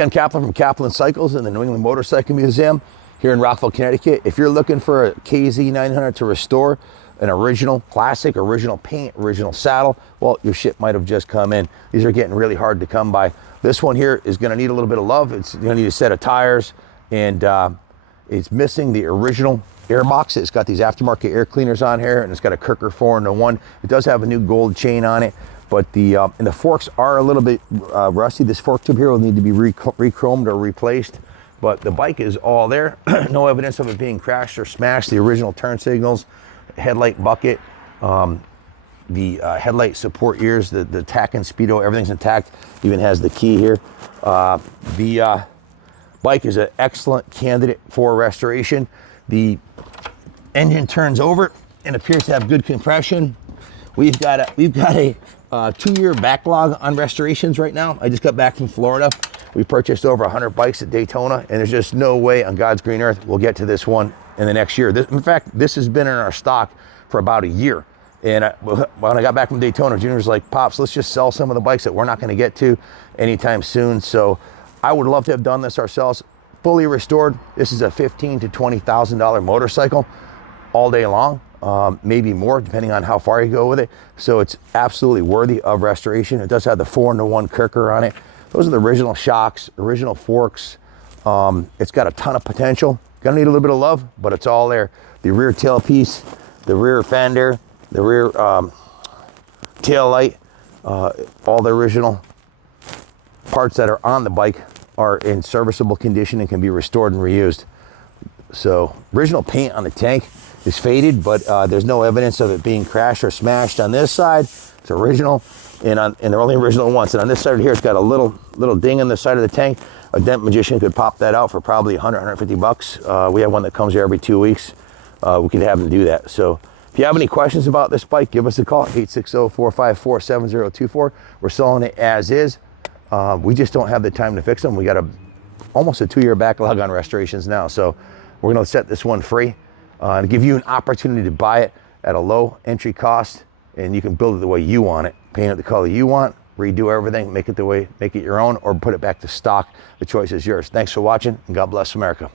Ken Kaplan from Kaplan Cycles in the New England Motorcycle Museum here in Rockville, Connecticut. If you're looking for a KZ900 to restore, an original classic, original paint, original saddle, well, your shit might have just come in. These are getting really hard to come by. This one here is going to need a little bit of love. It's going to need a set of tires, and it's missing the original air box. It's got these aftermarket air cleaners on here, and it's got a Kirker 4-in-1. It does have a new gold chain on it, but the forks are a little bit rusty. This fork tube here will need to be re-chromed or replaced, but the bike is all there. No evidence of it being crashed or smashed. The original turn signals, headlight bucket, the headlight support ears, the tack and speedo, everything's intact. Even has the key here. The bike is an excellent candidate for restoration. The engine turns over and appears to have good compression. We've got a 2-year backlog on restorations right now. I just got back from Florida. We purchased over 100 bikes at Daytona, and there's just no way on God's green earth we'll get to this one in the next year. In fact, this has been in our stock for about a year. And when I got back from Daytona, Junior was like, Pops, let's just sell some of the bikes that we're not going to get to anytime soon. So I would love to have done this ourselves. Fully restored. This is a $15,000 to $20,000 motorcycle all day long. Maybe more depending on how far you go with it. So it's absolutely worthy of restoration. It does have the 4-in-1 Kirker on it. Those are the original shocks, original forks. It's got a ton of potential. Gonna need a little bit of love, but it's all there. The rear tailpiece, the rear fender, the rear tail light, all the original parts that are on the bike are in serviceable condition and can be restored and reused. So original paint on the tank is faded, but there's no evidence of it being crashed or smashed on this side. It's original, and they're only original once. And on this side here, it's got a little ding on the side of the tank. A dent magician could pop that out for probably 100, 150 bucks. We have one that comes here every 2 weeks. We could have them do that. So if you have any questions about this bike, give us a call, 860-454-7024. We're selling it as is. We just don't have the time to fix them. We got almost a 2-year backlog on restorations now. So we're gonna set this one free and give you an opportunity to buy it at a low entry cost, and you can build it the way you want it, paint it the color you want, redo everything, make it your own, or put it back to stock. The choice is yours. Thanks for watching, and God bless America.